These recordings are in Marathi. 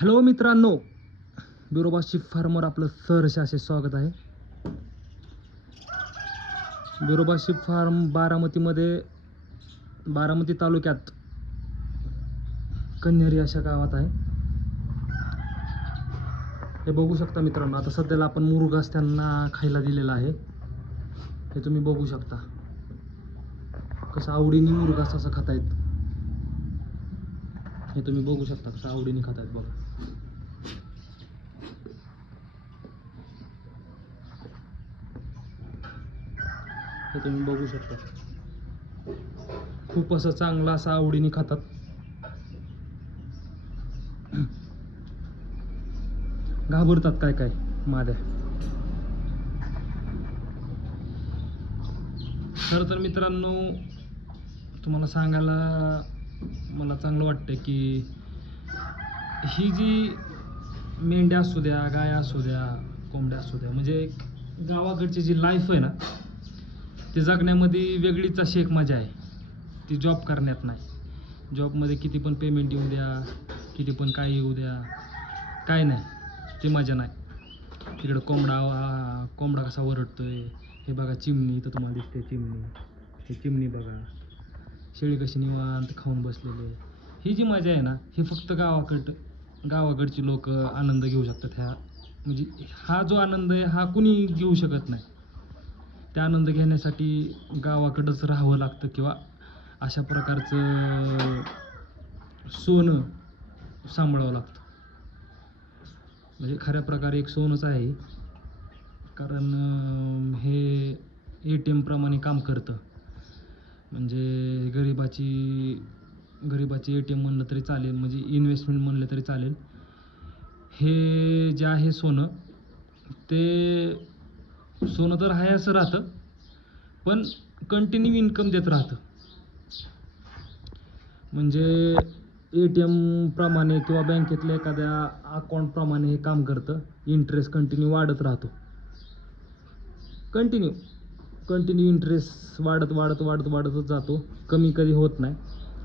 हॅलो मित्रांनो, बिरोबा शिप फार्मवर आपलं सहर्ष असे स्वागत आहे. बिरोबा शिप फार्म बारामती तालुक्यात कन्हेरी अशा गावात आहे. हे बघू शकता मित्रांनो, आता सध्याला आपण मुरघास त्यांना खायला दिलेला आहे. हे तुम्ही बघू शकता कसं आवडीने मुरघास असं खातायत. हे तुम्ही बघू शकता कसं आवडीने खातायत बघा. हे तुम्ही बघू शकता खूप असं चांगलं असं आवडीने खातात. घाबरतात काय काय माद्या. खरं तर मित्रांनो, तुम्हाला सांगायला मला चांगलं वाटतं की ही जी मेंढ्या असू द्या, गाय असू द्या, कोंबड्या असू द्या, म्हणजे गावाकडची जी लाईफ आहे ना, ती जगण्यामध्ये वेगळीच अशी एक मजा आहे. ती जॉब करण्यात नाही. जॉबमध्ये किती पण पेमेंट येऊ द्या, किती पण काय येऊ द्या, काय नाही, ती मजा नाही. तिकडं कोंबडा कसा ओरडतोय, हे बघा चिमणी, तर तुम्हाला दिसते चिमणी, हे चिमणी बघा, शेळी कशी निवांत खाऊन बसलेले. ही जी मजा आहे ना, ही फक्त गावाकडची लोक आनंद घेऊ शकतात. म्हणजे हा जो आनंद आहे हा कुणी घेऊ शकत नाही. त्या आनंद घेण्यासाठी गावाकडंच राहावं लागतं किंवा अशा प्रकारचं सोनं सांभाळावं लागतं. म्हणजे खऱ्या प्रकारे एक सोनंच आहे, कारण हे ATM प्रमाणे काम करतं. म्हणजे गरीबाची ATM म्हणलं तरी चालेल, म्हणजे इन्व्हेस्टमेंट म्हणलं तरी चालेल. हे जे आहे सोनं, ते सोनं तर आहे असं राहतं, पण कंटिन्यू इन्कम देत राहतं. म्हणजे ATM प्रमाणे किंवा बँकेतल्या एखाद्या अकाउंटप्रमाणे हे काम करतं. इंटरेस्ट कंटिन्यू वाढत राहतो. कंटिन्यू इंटरेस्ट वाढतच जातो. कमी कधी होत नाही.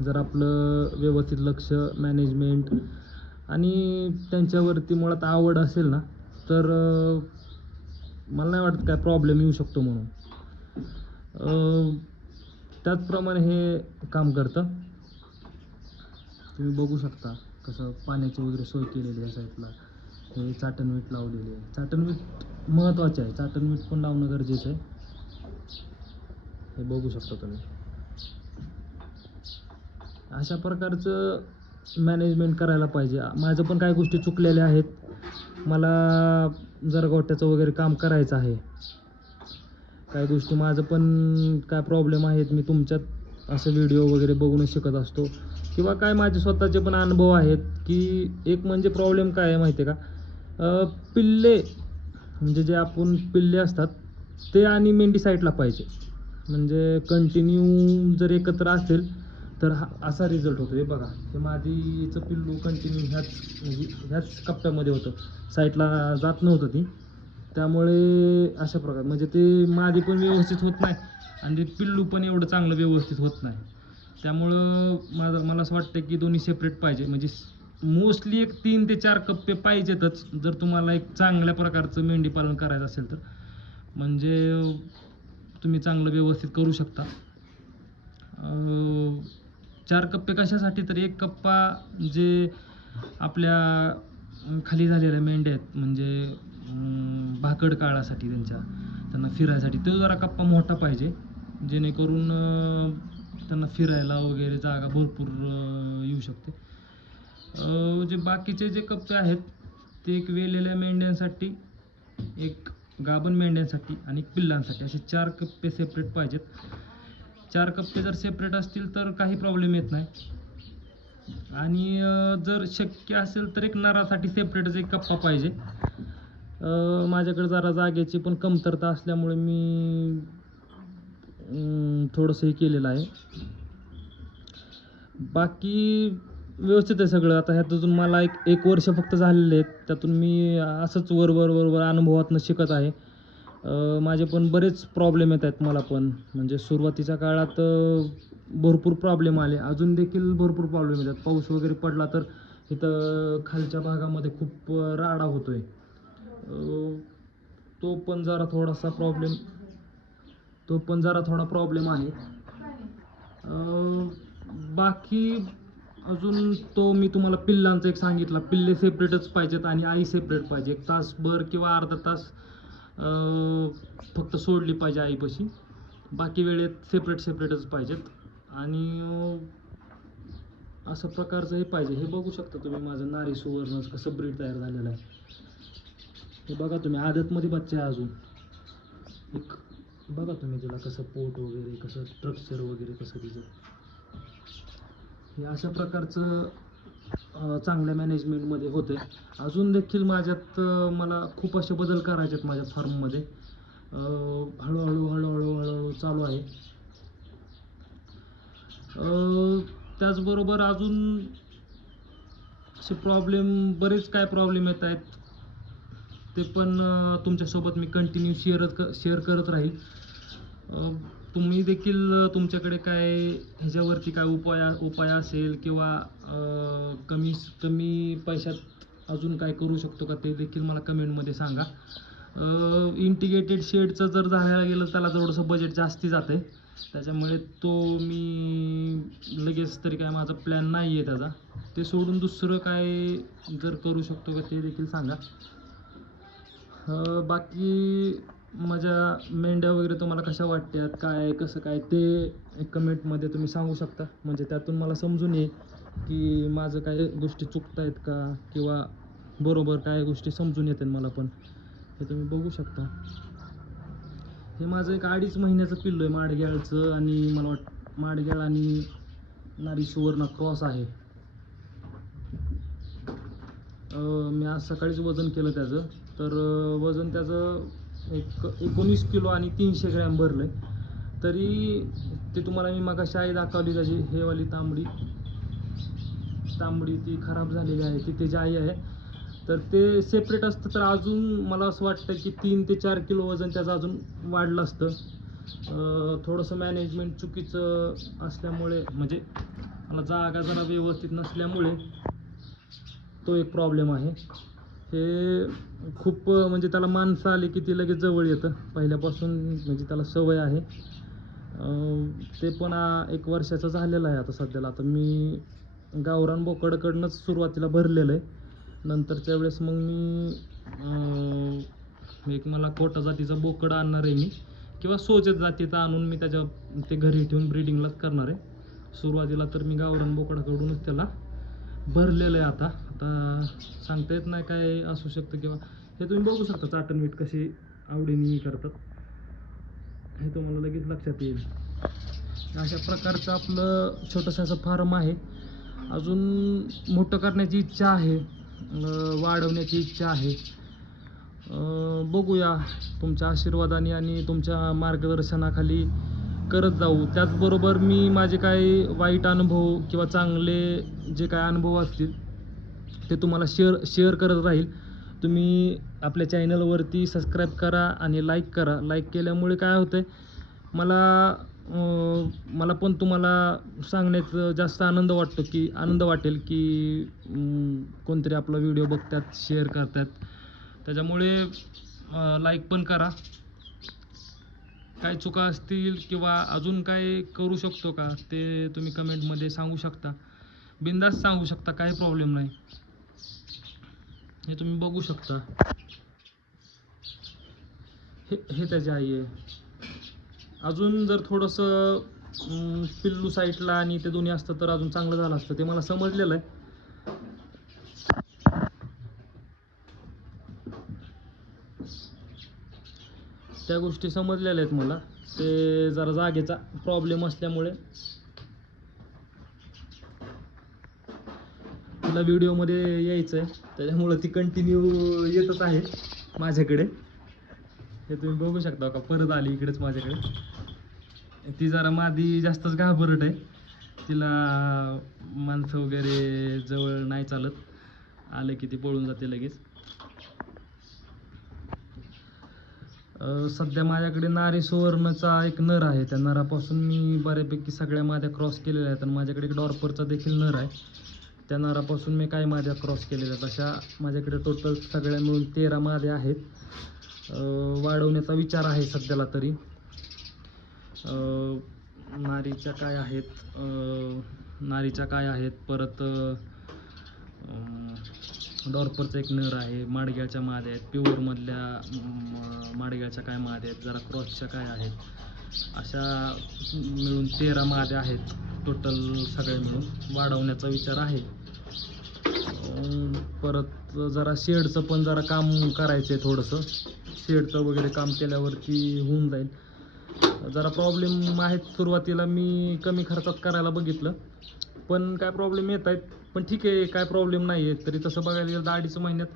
जर आपलं व्यवस्थित लक्ष, मॅनेजमेंट आणि त्यांच्यावरती मुळात आवड असेल ना, तर मला नाही वाटत काय प्रॉब्लेम येऊ शकतो म्हणून. त्याचप्रमाणे हे काम करतं. तुम्ही बघू शकता कसं पाण्याची वगैरे सोय केलेली आहे साईडला. हे चाटणवीट लावलेली आहे. चाटणवीट महत्त्वाचे आहे. चाटणवीट पण लावणं गरजेचं आहे. हे बघू शकता तुम्ही. अशा प्रकारचं मॅनेजमेंट करायला पाहिजे. माझं पण काही गोष्टी चुकलेल्या आहेत. मला जर गोट्याचं वगैरे काम करायचं आहे. काही गोष्टी माझं पण काय प्रॉब्लेम आहेत, मी तुमच्यात असं व्हिडिओ वगैरे बघूनच शिकत असतो. किंवा काय माझे स्वतःचे पण अनुभव आहेत की एक म्हणजे प्रॉब्लेम काय आहे माहिती आहे का, पिल्ले म्हणजे जे आपण पिल्ले असतात ते आणि मेंढी साईडला पाहिजे. म्हणजे कंटिन्यू जर एकत्र असेल तर असा रिझल्ट होतो. हे बघा, हे मादीचं पिल्लू कंटिन्यू ह्याच कप्प्यामध्ये होतं, साईडला जात नव्हतं ती. त्यामुळे अशा प्रकारे म्हणजे ते मादी पण व्यवस्थित होत नाही आणि ते पिल्लू पण एवढं चांगलं व्यवस्थित होत नाही. त्यामुळं मला असं वाटतं की दोन्ही सेपरेट पाहिजे. म्हणजे मोस्टली एक 3 ते 4 कप्पे पाहिजेतच जर तुम्हाला एक चांगल्या प्रकारचं मेंढी पालन करायचं असेल तर. म्हणजे तुम्ही चांगलं व्यवस्थित करू शकता. 4 कप्पे कशासाठी, तर एक कप्पा जे आपल्या खाली झालेल्या मेंढ्या आहेत, म्हणजे भाकड काळासाठी त्यांना फिरायसाठी तो जरा कप्पा मोठा पाहिजे, जेणेकरून त्यांना फिरायला वगैरे जागा भरपूर येऊ शकते. जे बाकीचे जे कप्पे आहेत ते एक वेलेल्या मेंढ्यांसाठी, एक गाभण मेंढ्यांसाठी आणि पिल्लांसाठी, असे 4 कप्पे सेपरेट पाहिजेत. 4 कप्पे जर सेपरेट असतील तर काही प्रॉब्लेम येत नाही. आणि जर शक्य असेल तर एक नरासाठी सेपरेटच एक कप्पा पाहिजे. माझ्याकडे जरा जागेची पण कमतरता असल्यामुळे मी थोडंसं हे केलेलं आहे. बाकी व्यवस्थित आहे सगळं. आता ह्यातून मला एक वर्ष फक्त झालेले आहेत. त्यातून मी असंच वर अनुभवातून शिकत आहे. माझे पण बरेच प्रॉब्लेम येत आहेत मला पण. म्हणजे सुरुवातीच्या काळात भरपूर प्रॉब्लेम आले. अजून देखील भरपूर प्रॉब्लेम येतात. पाऊस वगैरे पडला तर इथं खालच्या भागामध्ये खूप राडा होतोय. तो पण जरा थोडासा प्रॉब्लेम आहे. बाकी अजून तो मी तुम्हाला पिल्लांचा एक सांगितला, पिल्ले सेपरेटच पाहिजेत आणि आई सेपरेट पाहिजे. 1 तासभर किंवा अर्धा तास फक्त सोडली पाहिजे आईपाशी. बाकी वेळेत सेपरेटच पाहिजेत. आणि असं प्रकारचं हे पाहिजे. हे बघू शकता तुम्ही माझं नारी सुवर्ण कसं ब्रीड तयार झालेलं आहे. हे बघा तुम्ही, आदतमध्ये बच्चा आहे अजून. एक बघा तुम्ही तिला कसं पोट वगैरे, कसं स्ट्रक्चर वगैरे कसं तिचं. हे अशा प्रकारचं चांगल्या मॅनेजमेंटमध्ये होतं आहे. अजून देखील माझ्यात मला खूप असे बदल करायचे आहेत माझ्या फार्ममध्ये. हळूहळू चालू आहे. त्याचबरोबर अजून असे बरेच काय प्रॉब्लेम येत आहेत, ते पण तुमच्यासोबत मी कंटिन्यू शेअर करत राहील. तुम्ही देखील तुमच्याकडे काय ह्याच्यावरती काय उपाय असेल किंवा कमी पैशात अजून काय करू शकतो का, ते देखील मला कमेंटमध्ये सांगा. इंटिग्रेटेड शेडचं जर झालं गेलं त्याला थोडंसं बजेट जास्ती जातं आहे, त्याच्यामुळे तो मी लगेच तरी काय माझा प्लॅन नाही आहे त्याचा. ते सोडून दुसरं काय जर करू शकतो का ते देखील सांगा. बाकी माझ्या मेंढ्या वगैरे तुम्हाला कशा वाटतात, काय कसं काय ते कमेंटमध्ये तुम्ही सांगू शकता. म्हणजे त्यातून मला समजून येईल की माझं काय गोष्टी चुकत आहेत का, किंवा बरोबर काय गोष्टी समजून येतात मला पण. हे तुम्ही बघू शकता. हे माझं एक 2.5 महिन्याचं पिल्लू आहे माडग्याळचं, आणि मला माडग्याळ आणि नारी सुवर्ण क्रॉस आहे. मी आज सकाळीच वजन केलं त्याचं. तर वजन त्याचं 19 किलो आणि 300 ग्रॅम भरलं आहे. तरी ते तुम्हाला मी मगाशी आई दाखवली त्याची हेवाली तांबडी ती खराब झालेली आहे, ती त्याची आई आहे. तर ते सेपरेट असतं तर अजून मला असं वाटतं की 3 ते 4 किलो वजन त्याचं अजून वाढलं असतं. थोडंसं मॅनेजमेंट चुकीचं असल्यामुळे, म्हणजे मला जागा जरा व्यवस्थित नसल्यामुळे तो एक प्रॉब्लेम आहे. हे खूप म्हणजे त्याला माणसं आली की ती लगेच जवळ येतं पहिल्यापासून, म्हणजे त्याला सवय आहे. ते पण 1 वर्षाचं झालेलं आहे आता सध्याला. आता मी गावरान बोकडकडनंच सुरुवातीला भरलेलं आहे. नंतरच्या वेळेस मग मी एक मला कोटा जातीचा बोकड आणणार आहे मी, किंवा सोजत जातीचा आणून मी ते घरी ठेवून ब्रीडिंगलाच करणार आहे. सुरुवातीला तर मी गावरान बोकडाकडूनच त्याला भरलेलं आहे. आता सांगता येत नाही काय असू शकतं, किंवा हे तुम्ही बघू शकता चाटण मीठ कशी आवडीने करतात, हे तुम्हाला लगेच लक्षात येईल. अशा प्रकारचं आपलं छोटंसं असं फार्म आहे. अजून मोठं करण्याची इच्छा आहे, वाढवण्याची इच्छा आहे. बघूया, तुमच्या आशीर्वादाने आणि तुमच्या मार्गदर्शनाखाली करत जाऊ. त्याचबरोबर मी माझे काही वाईट अनुभव किंवा चांगले जे काय अनुभव असतील ते तुम्हाला शेअर करत राहील. तुम्ही आपल्या चॅनलवरती सबस्क्राईब करा आणि लाईक करा. लाईक केल्यामुळे काय होतं आहे, मला पण तुम्हाला सांगण्याचं जास्त आनंद वाटेल की कोणतरी आपला व्हिडिओ बघतात, शेअर करतात. त्याच्यामुळे लाईक पण करा. काय चुका असतील किंवा अजून काय करू शकतो का ते तुम्ही कमेंटमध्ये सांगू शकता. बिनधास्त सांगू शकता, काही प्रॉब्लेम नाही. हे तुम्ही बघू शकता. हे त्याची आई आहे. अजून जर थोडंसं पिल्लू साईडला आणि ते दोन्ही असतं तर अजून चांगलं झालं असतं, ते मला समजलेलं आहे. त्या गोष्टी समजलेल्या आहेत मला. ते जरा जागेचा प्रॉब्लेम असल्यामुळे तिला व्हिडिओमध्ये यायचं आहे, त्याच्यामुळं ती कंटिन्यू येतच आहे माझ्याकडे. हे तुम्ही बघू शकता का, परत आली इकडेच माझ्याकडे. ती जरा मादी जास्तच घाबरट आहे, तिला माणसं वगैरे जवळ नाही चालत, आलं की ती पळून जाते लगेच. सध्या माझ्याकडे नारी सुवर्णचा एक नर आहे. त्या नरापासून मी बऱ्यापैकी सगळ्या माझ्या क्रॉस केलेल्या आहेत, आणि माझ्याकडे एक डॉर्परचा देखील नर आहे. त्या नरापासून मी काही माद्या क्रॉस केलेल्या आहेत. अशा माझ्याकडे टोटल सगळ्या मिळून 13 माद्या आहेत. वाढवण्याचा विचार आहे सध्याला तरी. नारीच्या काय आहेत, परत डॉर्परचा एक नर आहे, माडग्याच्या माद्या आहेत, प्युअरमधल्या माडग्याच्या काय माद्या आहेत, जरा क्रॉसच्या काय आहेत, अशा मिळून 13 माद्या आहेत टोटल सगळे मिळून. वाढवण्याचा विचार आहे. परत जरा शेडचं पण जरा काम करायचं आहे थोडंसं. शेडचं वगैरे काम केल्यावरती होऊन जाईल. जरा प्रॉब्लेम आहेत. सुरुवातीला मी कमी खर्चात करायला बघितलं, पण काय प्रॉब्लेम येत आहेत. पण ठीक आहे, काय प्रॉब्लेम नाही आहे. तरी तसं बघायला गेलं तर 2.5 महिन्यात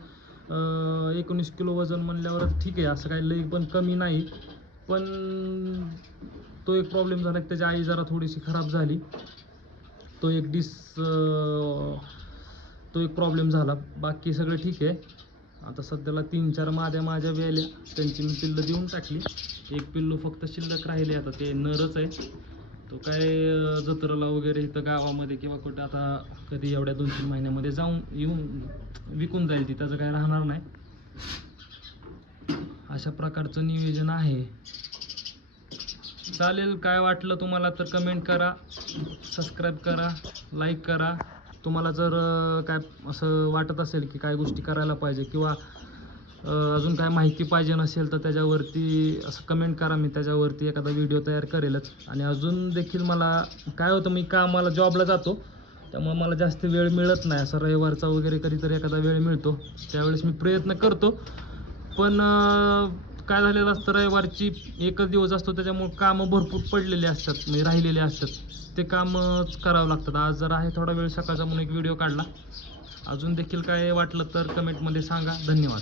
19 किलो वजन म्हणल्यावर ठीक आहे, असं काही लई पण कमी नाही. पण तो एक प्रॉब्लेम झाला की त्याची आई जरा थोडीशी खराब झाली. तो एक प्रॉब्लेम झाला. बाकी सगळं ठीक आहे. आता सध्याला 3-4 माद्या माझ्या वेल्या, त्यांची मी पिल्लं देऊन टाकली. एक पिल्लू फक्त शिल्लक राहिले. आता ते नरच आहे. तो काय जत्रेला वगैरे इथं गावामध्ये किंवा कुठं आता कधी एवढ्या 2-3 महिन्यामध्ये येऊन विकून जाईल ती, त्याचं काय राहणार नाही. अशा प्रकारचं नियोजन आहे. चालेल, काय वाटलं तुम्हाला तर कमेंट करा, सबस्क्राईब करा, लाईक करा. तुम्हाला जर काय असं वाटत असेल की काय गोष्टी करायला पाहिजे किंवा अजून काय माहिती पाहिजे नसेल तर त्याच्यावरती असं कमेंट करा. मी त्याच्यावरती एखादा व्हिडिओ तयार करेलच. आणि अजून देखील मला काय होतं, मी कामाला जॉबला जातो, त्यामुळे मला जास्त वेळ मिळत नाही. असं रविवारचा वगैरे कधीतरी एखादा वेळ मिळतो, त्यावेळेस मी प्रयत्न करतो. पण काय झालेलं असतं, रविवारची एकच दिवस असतो, त्याच्यामुळे कामं भरपूर पडलेले असतात, म्हणजे राहिलेले असतात. ते कामच करावं लागतात. आज जर आहे थोडा वेळ सकाळचा म्हणून एक व्हिडिओ काढला. अजून देखील काय वाटलं तर कमेंटमध्ये सांगा. धन्यवाद.